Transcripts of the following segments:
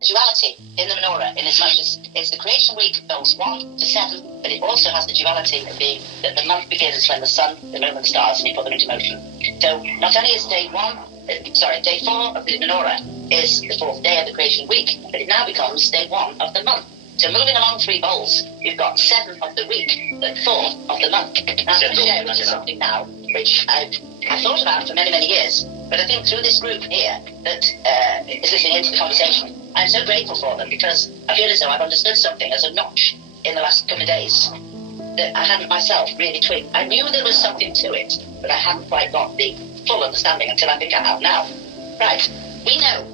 duality in the menorah, in as much as it's the creation week goes 1 to 7, but it also has the duality of being that the month begins when the sun, the moon, and the stars, and you put them into motion. So not only is day 4 of the menorah is the 4th day of the creation week, but it now becomes day 1 of the month. So moving along 3 bowls, you've got 7 of the week, but 4 of the month. Now I'm going to share with you something now, which I've thought about for many, many years, but I think through this group here that is listening into the conversation, I'm so grateful for them because I feel as though I've understood something as a notch in the last couple of days that I hadn't myself really twigged. I knew there was something to it, but I hadn't quite got the full understanding until I think I have now. Right, we know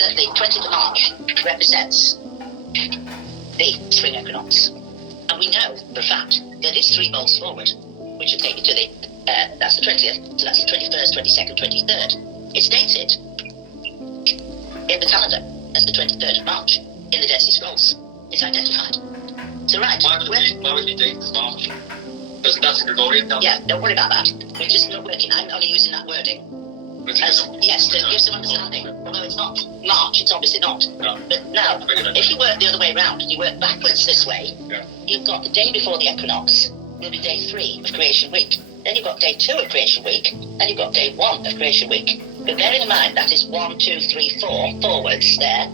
that the 20th of March represents the spring equinox. And we know for a fact that it's 3 bowls forward, which will take you to the, that's the 20th, so that's the 21st, 22nd, 23rd. It's dated in the calendar as the 23rd of March in the Dead Sea Scrolls. It's identified. So right. Why would you date this March? Because that's a Gregorian calendar. Yeah, don't worry about that. We're just not working. I'm only using that wording. Yes, to give some understanding. Although it's not March, it's obviously not. No. But now, if you work the other way around, you work backwards this way, you've got the day before the equinox, will be day 3 of creation week. Then you've got day 2 of creation week, and you've got day 1 of creation week. But bearing in mind that is 1, 2, 3, 4 forwards there,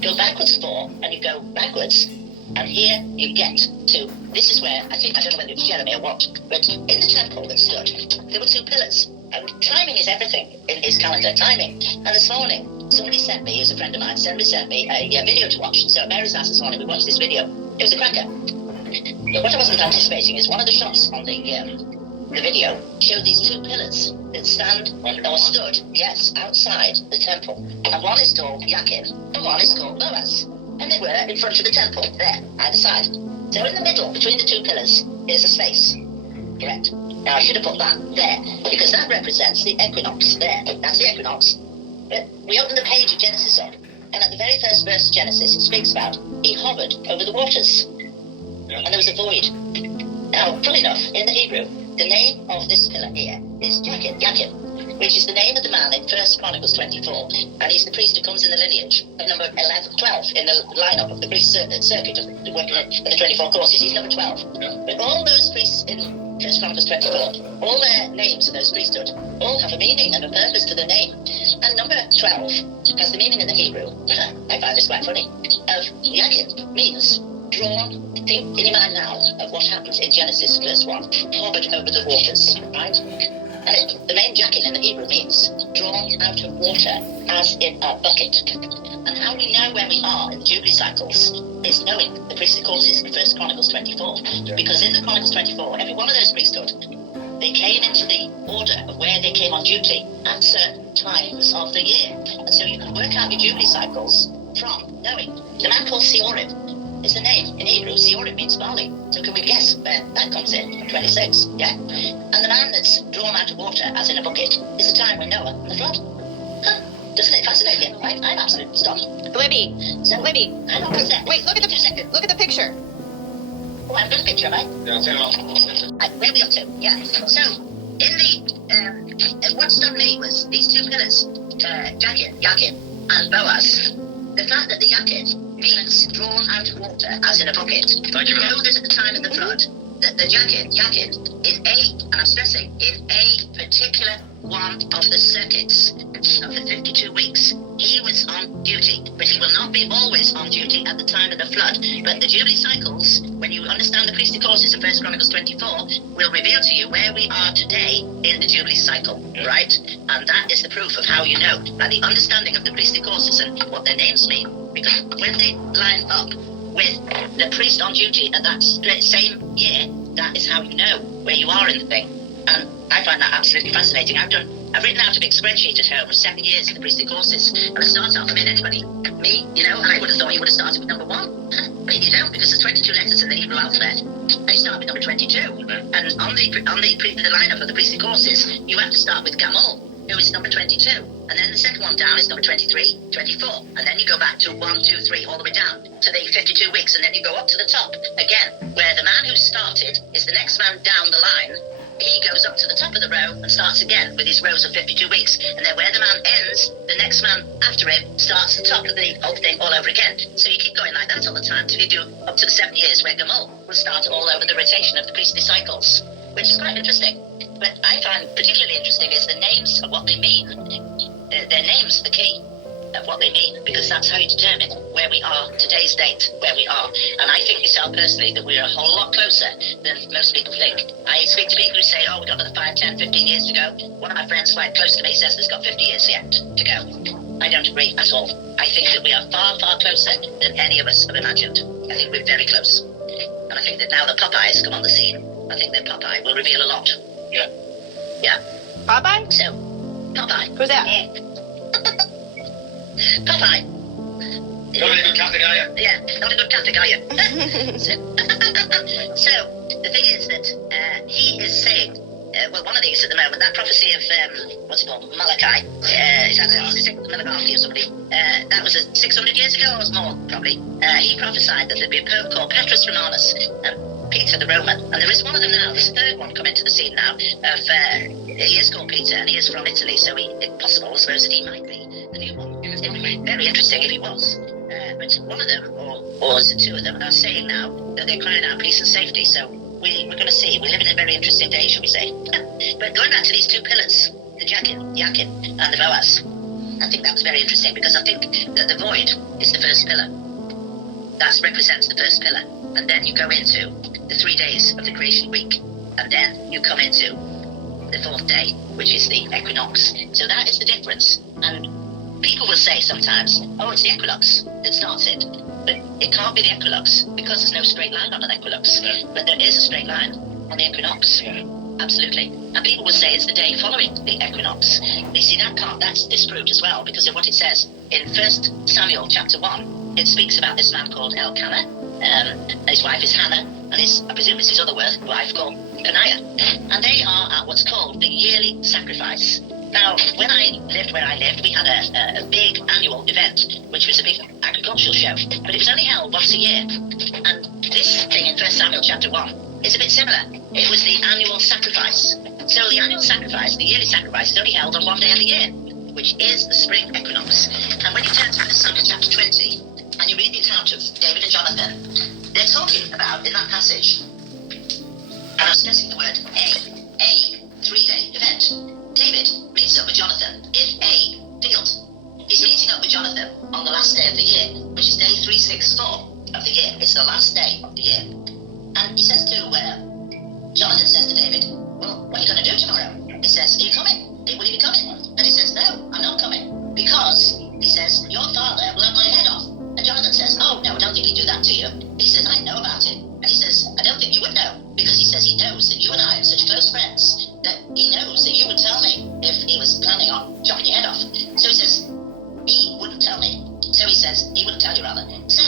go backwards 4, and you go backwards, and here you get to, this is where, I don't know whether it's Jeremy or what, but in the temple that stood, there were 2 pillars. And timing is everything in his calendar, timing. And this morning, somebody sent me, who's a friend of mine, sent me a video to watch. So at Mary's house this morning, we watched this video. It was a cracker. But what I wasn't anticipating is one of the shots on the video showed these 2 pillars that stand or stood, yes, outside the temple. And one is called Yakin, and one is called Boaz. And they were in front of the temple, there, either side. So in the middle, between the 2 pillars, is a space. Correct. Now I should have put that there, because that represents the equinox there. That's the equinox. But we open the page of Genesis up, and at the very first verse of Genesis, it speaks about he hovered over the waters. Yeah. And there was a void. Now, funnily enough, in the Hebrew, the name of this pillar here is Yakin, which is the name of the man in 1 Chronicles 24, and he's the priest who comes in the lineage of number 12 in the lineup of the priest circuit of the working of the 24 courses. He's number 12. Yeah. But all those priests in 1 Chronicles 24, all their names of those priesthood all have a meaning and a purpose to the name. And number 12 has the meaning in the Hebrew, I find this quite funny, of Yakin, means drawn. Think in your mind now of what happens in Genesis verse 1, hovered over the waters, right? And the name Yakin in the Hebrew means drawn out of water, as in a bucket. And how we know where we are in the Jubilee cycles is knowing the priestly courses in 1 Chronicles 24. Yeah. Because in the Chronicles 24, every one of those priesthood, they came into the order of where they came on duty at certain times of the year. And so you can work out your Jubilee cycles from knowing. The man called Seorim is the name in Hebrew. Seorim means barley. So can we guess where that comes in? 26, yeah? And the man that's drawn out of water, as in a bucket, is the time when Noah and the flood. Huh. Doesn't it fascinate you? I'm absolutely stunned. Libby, hang on one sec. Wait, look at the picture. Oh, I've got a picture, right? Yeah, Right, where are we up to? Yeah. So, in the, what stunned me was these 2 pillars, Yakin, and Boaz. The fact that the Yakin means drawn out of water, as in a bucket. Thank you. You know that at the time of the flood, that the Yakin, in and I'm stressing, in a particular one of the circuits of the 52 weeks, he was on duty, but he will not be always on duty at the time of the flood. But the Jubilee cycles, when you understand the priestly courses of 1 Chronicles 24, will reveal to you where we are today in the Jubilee cycle, right? And that is the proof of how you know, by the understanding of the priestly courses and what their names mean. Because when they line up with the priest on duty at that same year, that is how you know where you are in the thing. And I find that absolutely fascinating. I've written out a big spreadsheet at home of 7 years in the priestly courses. And I start off, anybody, me, I would have thought you would have started with number 1. But you don't, because there's 22 letters in the Hebrew alphabet. And you start with number 22. And on the lineup of the priestly courses, you have to start with Gamol, who is number 22. And then the second one down is number 23, 24. And then you go back to 1, 2, 3, all the way down to the 52 weeks. And then you go up to the top again, where the man who started is the next man down the line he goes up to the top of the row and starts again with his rows of 52 weeks. And then where the man ends, the next man after him starts the top of the whole thing all over again. So you keep going like that all the time till you do up to the 7 years where Gamal will start all over the rotation of the priestly cycles, which is quite interesting. But I find particularly interesting is the names of what they mean. Their names are the key of what they mean, because that's how you determine where we are, today's date, where we are. And I think myself personally that we're a whole lot closer than most people think. I speak to people who say, oh, we've got another 5, 10, 15 years to go. One of my friends quite close to me says there's got 50 years yet to go. I don't agree at all. I think that we are far, far closer than any of us have imagined. I think we're very close. And I think that now that Popeye come on the scene, I think that Popeye will reveal a lot. Yeah. Yeah. Popeye? So, Popeye. Who's that? Popeye. Not a good Catholic, are you? Yeah, not a good Catholic, are you? So, the thing is that he is saying, well, one of these at the moment, that prophecy of, what's it called, Malachi, is that Malachi or somebody, that was 600 years ago, or was more, probably. He prophesied that there'd be a pope called Petrus Romanus, and Peter the Roman, and there is one of them now. There's a third one coming to the scene now. He is called Peter, and he is from Italy, so if possible, I suppose that he might be the new one. It would be very interesting if he was. But one of them, or is it two of them, are saying now that they're crying out peace and safety. So we're going to see. We live in a very interesting day, shall we say? But going back to these two pillars, the Yakin, and the Boaz, I think that was very interesting, because I think that the void is the first pillar. That represents the first pillar. And then you go into the 3 days of the creation week. And then you come into the fourth day, which is the equinox. So that is the difference. And people will say sometimes, oh, it's the equinox that starts it. But it can't be the equinox, because there's no straight line on an equinox. Yeah. But there is a straight line on the equinox. Yeah. Absolutely. And people will say it's the day following the equinox. You see, that's disproved as well, because of what it says in 1 Samuel chapter 1. It speaks about this man called Elkanah, and his wife is Hannah, and I presume it's his other wife called Peninnah. And they are at what's called the yearly sacrifice. Now, when I lived where I lived, we had a big annual event, which was a big agricultural show, but it was only held once a year. And this thing in 1 Samuel chapter 1 is a bit similar. It was the annual sacrifice. So the annual sacrifice, the yearly sacrifice, is only held on one day of the year, which is the spring equinox. And when you turn to 1 Samuel chapter 20, and you read the account of David and Jonathan, they're talking about, in that passage, and I'm stressing the word a 3-day event. David meets up with Jonathan in a field. He's meeting up with Jonathan on the last day of the year, which is day 364 of the year. It's the last day of the year. And he says to, Jonathan says to David, well, what are you going to do tomorrow? He says, are you coming? Will you be coming? And he says, no, I'm not coming. Because, he says, your father will have my head off. And Jonathan says, oh, no, I don't think he'd do that to you. He says, I know about it. And he says, I don't think you would know. Because he says he knows that you and I are such close friends that he knows that you would tell me if he was planning on chopping your head off. So he says, he wouldn't tell me. So he says, he wouldn't tell you rather. So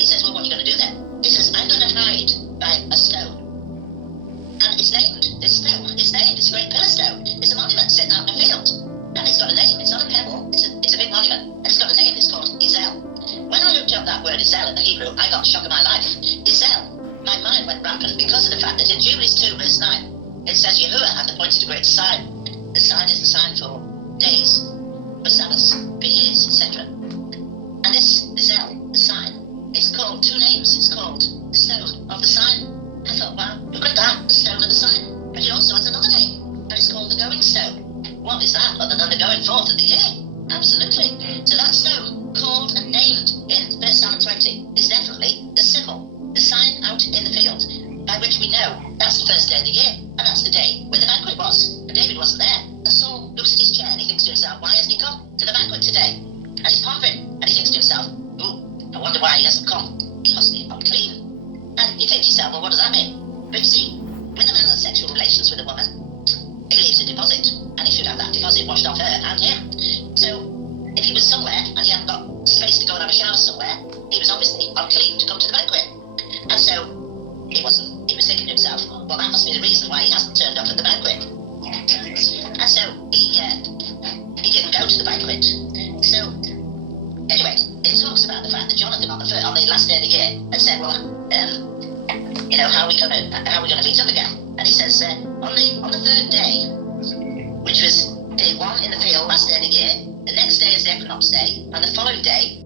he says, well, what are you going to do then? He says, I'm going to hide by a stone. And it's named, this stone, it's named, it's a great pillar stone. It's a monument sitting out in a field. And it's got a name, it's not a pebble, it's a big monument. And it's got a name, it's called Ezel. When I looked up that word Ezel in the Hebrew, I got the shock of my life. Ezel, my mind went rampant because of the fact that in Jubilees 2 verse 9, it says Yahuwah hath appointed a great sign. The sign is the sign for days, for Sabbaths, for years, etc. And this Ezel, the sign, it's called 2 names. It's called the stone of the sign. I thought, wow, look at that, the stone of the sign. But it also has another name, and it's called the going stone. What is that other than the going forth of the year? Absolutely. So that stone, called and named in 1 Samuel 20, is definitely the symbol, the sign out in the field, by which we know that's the first day of the year, and that's the day where the banquet was. But David wasn't there. And Saul looks at his chair and he thinks to himself, why hasn't he come to the banquet today? And he's pondering, and he thinks to himself, ooh, I wonder why he hasn't come. He must be unclean. And you think to yourself, well, what does that mean? But you see, when a man has sexual relations with a woman, he leaves a deposit, and he should have that deposit washed off her and him. So, if he was somewhere and he hadn't got space to go and have a shower somewhere, he was obviously unclean to come to the banquet. And so, he wasn't. He was thinking to himself, well, that must be the reason why he hasn't turned up at the banquet. And so, he didn't go to the banquet. So, anyway, it talks about the fact that Jonathan on the last day of the year had said, well, how are we going to meet up again? And he says, on the third day, which was day 1 in the field, last day of the year, the next day is the equinox day, and the following day